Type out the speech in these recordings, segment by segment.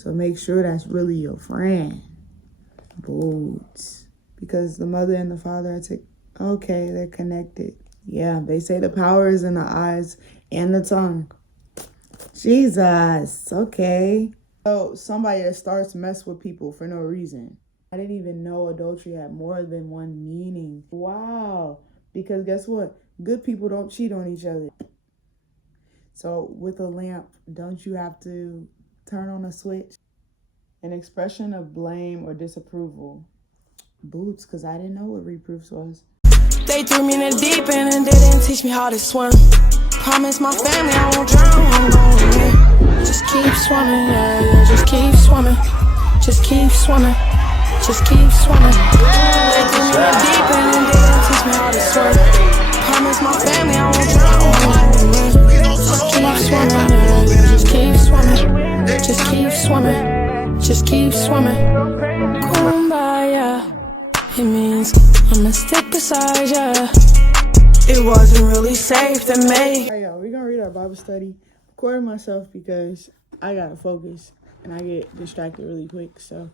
So make sure that's really your friend. Boots. Because the mother and the father are okay, they're connected. Yeah, they say the power is in the eyes and the tongue. Jesus, okay. So somebody that starts to mess with people for no reason. I didn't even know adultery had more than one meaning. Wow. Because guess what? Good people don't cheat on each other. So with a lamp, don't you have to turn on a switch? An expression of blame or disapproval. Boots, because I didn't know what reproofs was. They threw me in the deep end and didn't teach me how to swim. Promise my family I won't drown, I'm going in. Just keep swimming, yeah, yeah, just keep swimming. Just keep swimming, just keep swimming. They threw me in the deep end and didn't teach me how to swim. Promise my family I won't drown, I'm going in. Just keep swimming, yeah, yeah, just keep swimming. Just keep swimming, just keep swimming. Kumbaya, it means I'ma stick beside ya. It wasn't really safe to make. Alright, y'all, we're gonna read our Bible study. Recording myself because I gotta focus and I get distracted really quick. So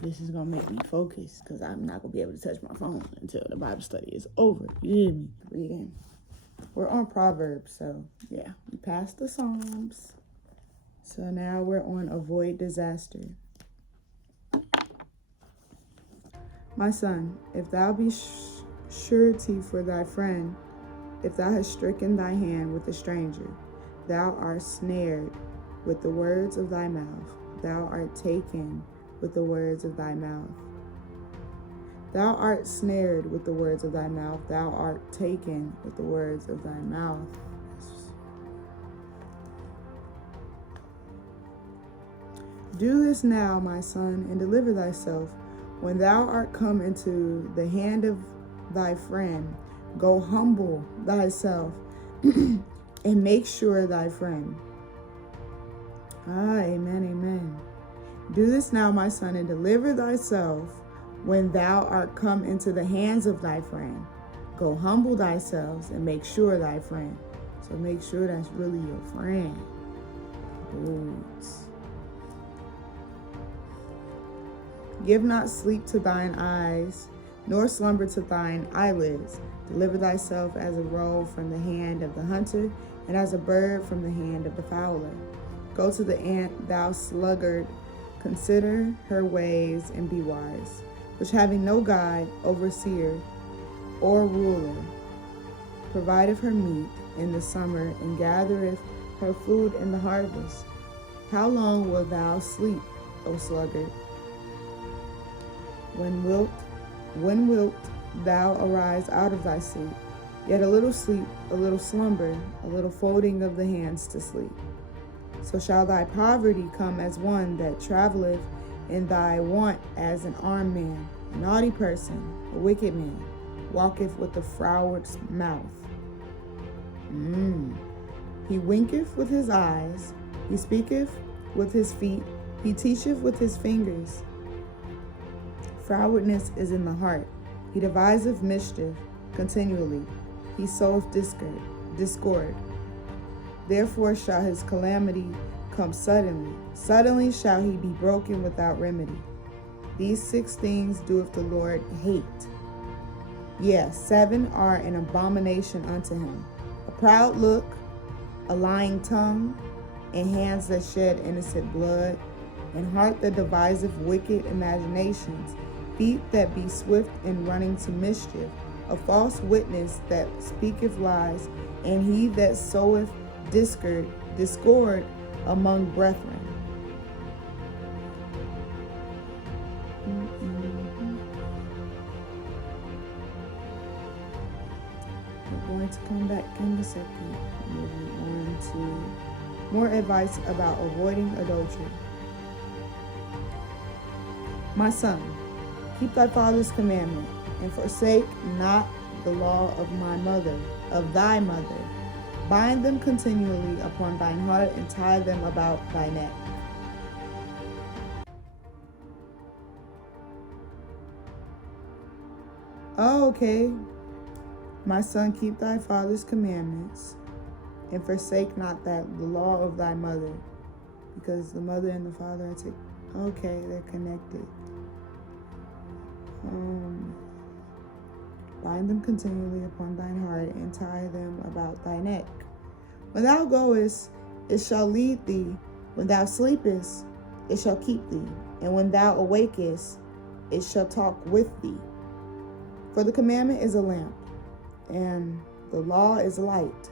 this is gonna make me focus because I'm not gonna be able to touch my phone until the Bible study is over. You hear me? Reading. We're on Proverbs, so yeah, we passed the Psalms. So now we're on avoid disaster. My son, if thou be surety for thy friend, if thou hast stricken thy hand with a stranger, thou art snared with the words of thy mouth, thou art taken with the words of thy mouth. Thou art snared with the words of thy mouth, thou art taken with the words of thy mouth. Do this now, my son, and deliver thyself. When thou art come into the hand of thy friend, go humble thyself and make sure thy friend. Amen, amen. Do this now, my son, and deliver thyself when thou art come into the hands of thy friend. Go humble thyself and make sure thy friend. So make sure that's really your friend. Boots. Give not sleep to thine eyes, nor slumber to thine eyelids. Deliver thyself as a roe from the hand of the hunter, and as a bird from the hand of the fowler. Go to the ant, thou sluggard, consider her ways and be wise, which having no guide, overseer, or ruler, provideth her meat in the summer, and gathereth her food in the harvest. How long wilt thou sleep, O sluggard? When wilt thou arise out of thy sleep? Yet a little sleep, a little slumber, a little folding of the hands to sleep. So shall thy poverty come as one that travelleth, in thy want as an armed man, a naughty person, a wicked man, walketh with a froward's mouth. He winketh with his eyes, he speaketh with his feet, he teacheth with his fingers. Frowardness is in the heart. He deviseth mischief continually. He soweth discord. Therefore shall his calamity come suddenly. Suddenly shall he be broken without remedy. These 6 things doeth the Lord hate. Yes, 7 are an abomination unto him. A proud look, a lying tongue, and hands that shed innocent blood, and heart that deviseth wicked imaginations, feet that be swift in running to mischief, a false witness that speaketh lies, and he that soweth discord among brethren. We're going to come back in a second. Moving on to more advice about avoiding adultery. My son, keep thy father's commandment, and forsake not the law of thy mother. Bind them continually upon thine heart, and tie them about thy neck. Oh, okay. My son, keep thy father's commandments, and forsake not the law of thy mother. because the mother and the father are okay, they're connected. Bind them continually upon thine heart, and tie them about thy neck. When thou goest, it shall lead thee. When thou sleepest, it shall keep thee. And when thou awakest, it shall talk with thee. For the commandment is a lamp, and the law is light,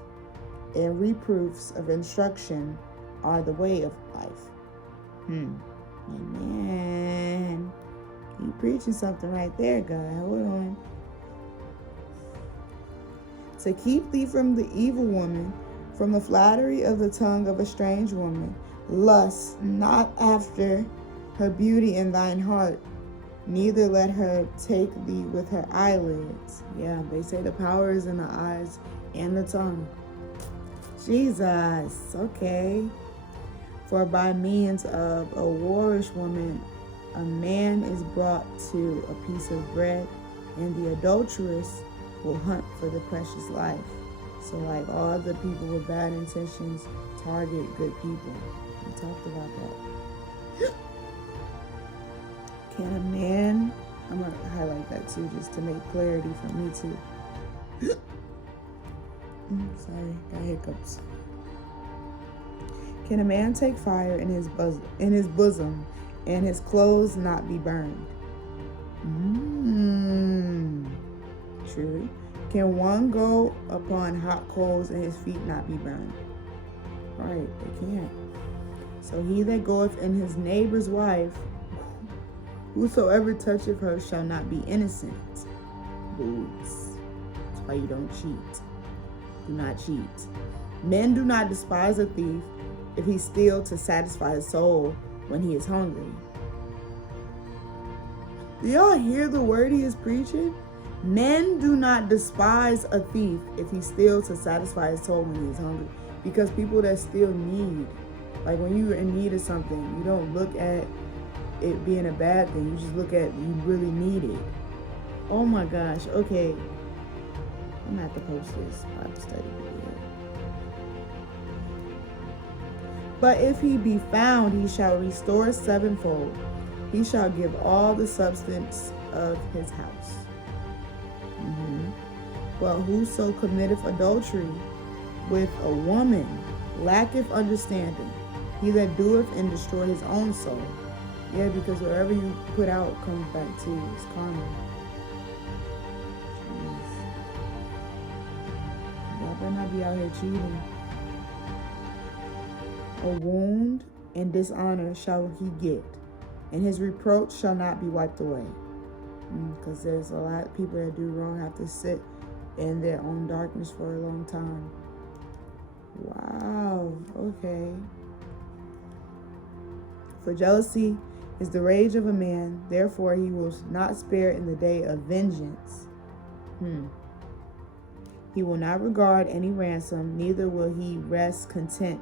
and reproofs of instruction are the way of life. Amen. You preaching something right there, God. Hold on. To keep thee from the evil woman, from the flattery of the tongue of a strange woman. Lust not after her beauty in thine heart, neither let her take thee with her eyelids. Yeah, they say the power is in the eyes and the tongue. Jesus, okay. For by means of a whorish woman, a man is brought to a piece of bread, and the adulteress will hunt for the precious life. So like all the people with bad intentions target good people. We talked about that. Can a man, I'm going to highlight that too, just to make clarity for me too. Sorry, got hiccups. Can a man take fire in his bosom, and his clothes not be burned? True. Can one go upon hot coals and his feet not be burned? Right, they can't. So he that goeth in his neighbor's wife, whosoever toucheth her shall not be innocent. Boobs. That's why you don't cheat. Do not cheat. Men do not despise a thief if he steal to satisfy his soul when he is hungry. Do y'all hear the word he is preaching? Men do not despise a thief if he steals to satisfy his soul when he is hungry. Because people that steal need, like when you're in need of something, you don't look at it being a bad thing. You just look at you really need it. Oh my gosh. Okay. I'm gonna have to post this Bible study video. But if he be found, he shall restore sevenfold. He shall give all the substance of his house. But whoso committeth adultery with a woman lacketh understanding. He that doeth and destroy his own soul. Yeah, because whatever you put out comes back to you. It's karma. Y'all better not be out here cheating. A wound and dishonor shall he get, and his reproach shall not be wiped away. Because there's a lot of people that do wrong have to sit in their own darkness for a long time. Wow, okay. For jealousy is the rage of a man, therefore he will not spare in the day of vengeance. He will not regard any ransom, neither will he rest content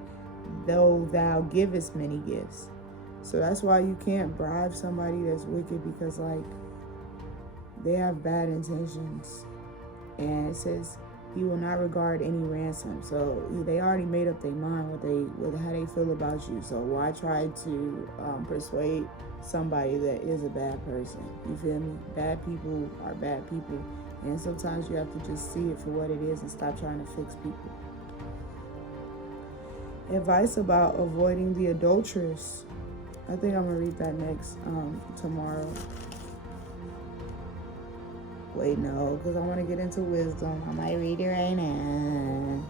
though thou givest many gifts. So that's why you can't bribe somebody that's wicked, because like they have bad intentions. And it says he will not regard any ransom. So they already made up their mind with how they feel about you. So why try to persuade somebody that is a bad person? You feel me? Bad people are bad people. And sometimes you have to just see it for what it is and stop trying to fix people. Advice about avoiding the adulteress. I think I'm going to read that next tomorrow. Wait, no, because I want to get into wisdom. I might read it right now.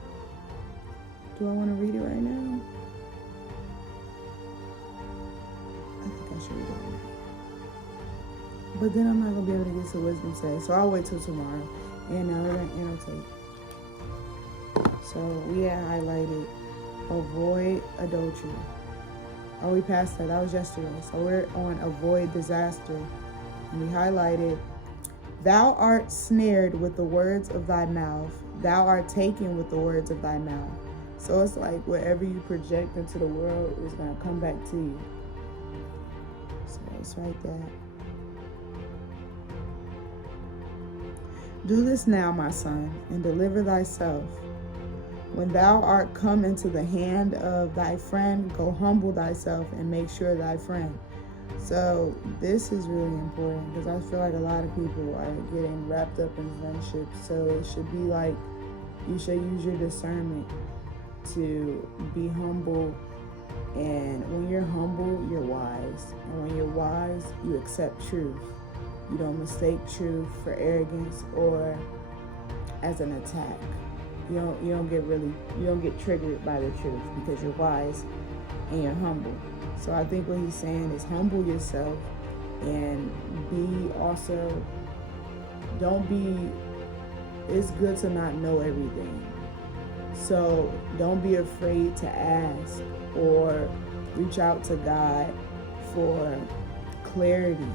Do I want to read it right now? I think I should read it right now. But then I'm not going to be able to get to wisdom today. So I'll wait till tomorrow. And now we're going to annotate. So we had highlighted avoid adultery. Oh, we passed that. That was yesterday. So we're on avoid disaster. And we highlighted, thou art snared with the words of thy mouth. Thou art taken with the words of thy mouth. So it's like whatever you project into the world is going to come back to you. So it's right there. Do this now, my son, and deliver thyself. When thou art come into the hand of thy friend, go humble thyself and make sure thy friend. So this is really important because I feel like a lot of people are getting wrapped up in friendships. So it should be like you should use your discernment to be humble. And when you're humble, you're wise. And when you're wise, you accept truth. You don't mistake truth for arrogance or as an attack. You don't get triggered by the truth because you're wise and you're humble. So I think what he's saying is humble yourself and it's good to not know everything. So don't be afraid to ask or reach out to God for clarity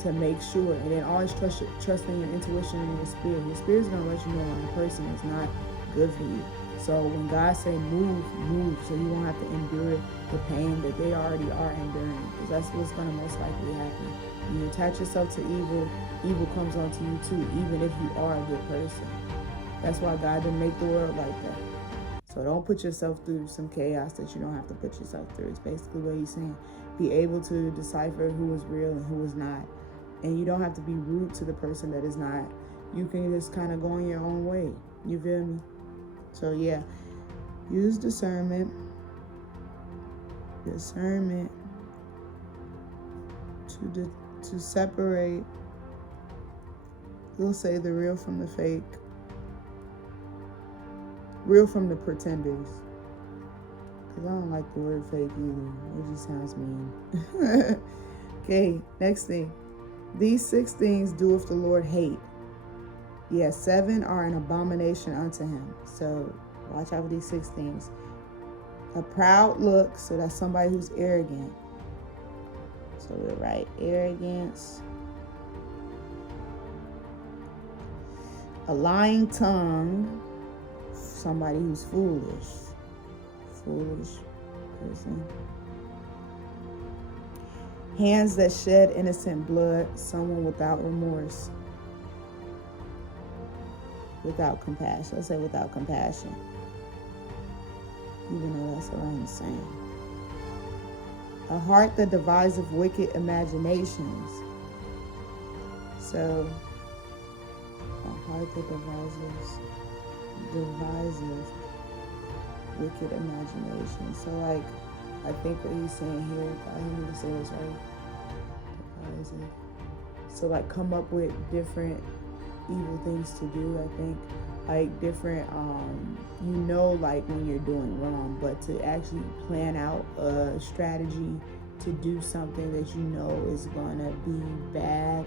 to make sure. And then always trust in your intuition and your spirit. Your spirit's going to let you know when a person is not good for you. So when God say move, so you won't have to endure the pain that they already are enduring, because that's what's going to most likely happen. When you attach yourself to evil, evil comes onto you too, even if you are a good person. That's why God didn't make the world like that. So don't put yourself through some chaos that you don't have to put yourself through. It's basically what he's saying. Be able to decipher who is real and who is not. And you don't have to be rude to the person that is not. You can just kind of go in your own way. You feel me? So yeah, use discernment to separate, we'll say, the real from the fake, real from the pretenders. Because I don't like the word fake either. It just sounds mean. Okay, next thing. These 6 things doeth the Lord hate. Yes, 7 are an abomination unto him. So watch out for these 6 things. A proud look, so that's somebody who's arrogant. So we'll write arrogance. A lying tongue, somebody who's foolish. Foolish person. Hands that shed innocent blood, someone without remorse. Without compassion. Let's say without compassion. Even though that's what I'm saying. A heart that deviseth wicked imaginations. So, a heart that deviseth wicked imaginations. So, like, I think what he's saying here, I need to say this right. Deviseth. So, like, come up with different evil things to do. I think like different like when you're doing wrong, but to actually plan out a strategy to do something that you know is gonna be bad.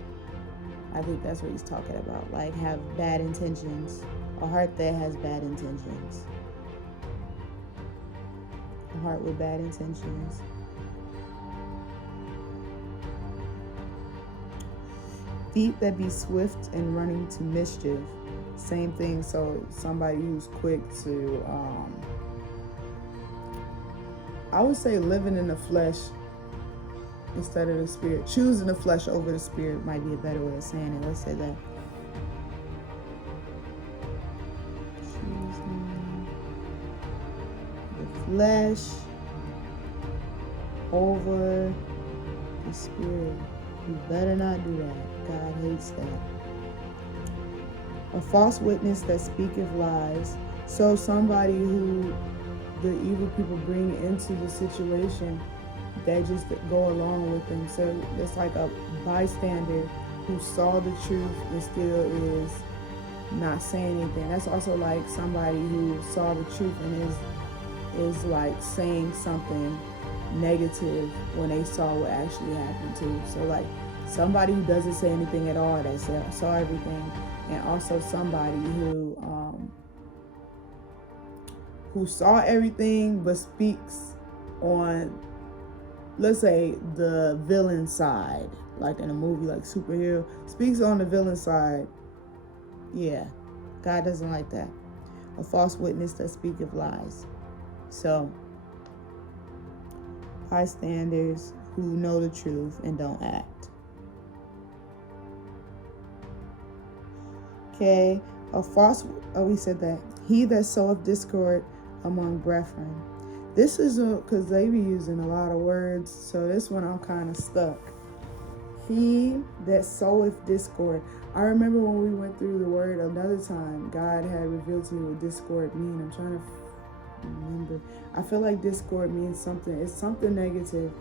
I think that's what he's talking about. Like have bad intentions, a heart that has bad intentions, a heart with bad intentions. Feet that be swift and running to mischief. Same thing. So somebody who's quick to, I would say living in the flesh instead of the spirit. Choosing the flesh over the spirit might be a better way of saying it. Let's say that. Choosing the flesh over the spirit. You better not do that. God hates that. A false witness that speaketh lies. So somebody who the evil people bring into the situation, they just go along with them. So it's like a bystander who saw the truth and still is not saying anything. That's also like somebody who saw the truth and is like saying something negative when they saw what actually happened too. So like somebody who doesn't say anything at all, that saw everything, and also somebody who saw everything but speaks on, let's say, the villain side, like in a movie like superhero, speaks on the villain side. Yeah, God doesn't like that. A false witness that speaketh lies. So bystanders who know the truth and don't act. Okay, we said that. He that soweth discord among brethren. This is because they be using a lot of words, so this one I'm kind of stuck. He that soweth discord. I remember when we went through the word another time, God had revealed to me what discord means. I'm trying to remember. I feel like discord means something. It's something negative.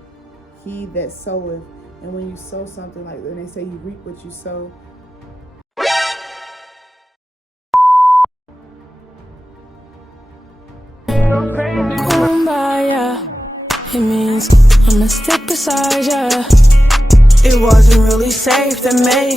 He that soweth. And when you sow something, like when they say you reap what you sow. Kumbaya. It means I'ma stick beside ya. It wasn't really safe to make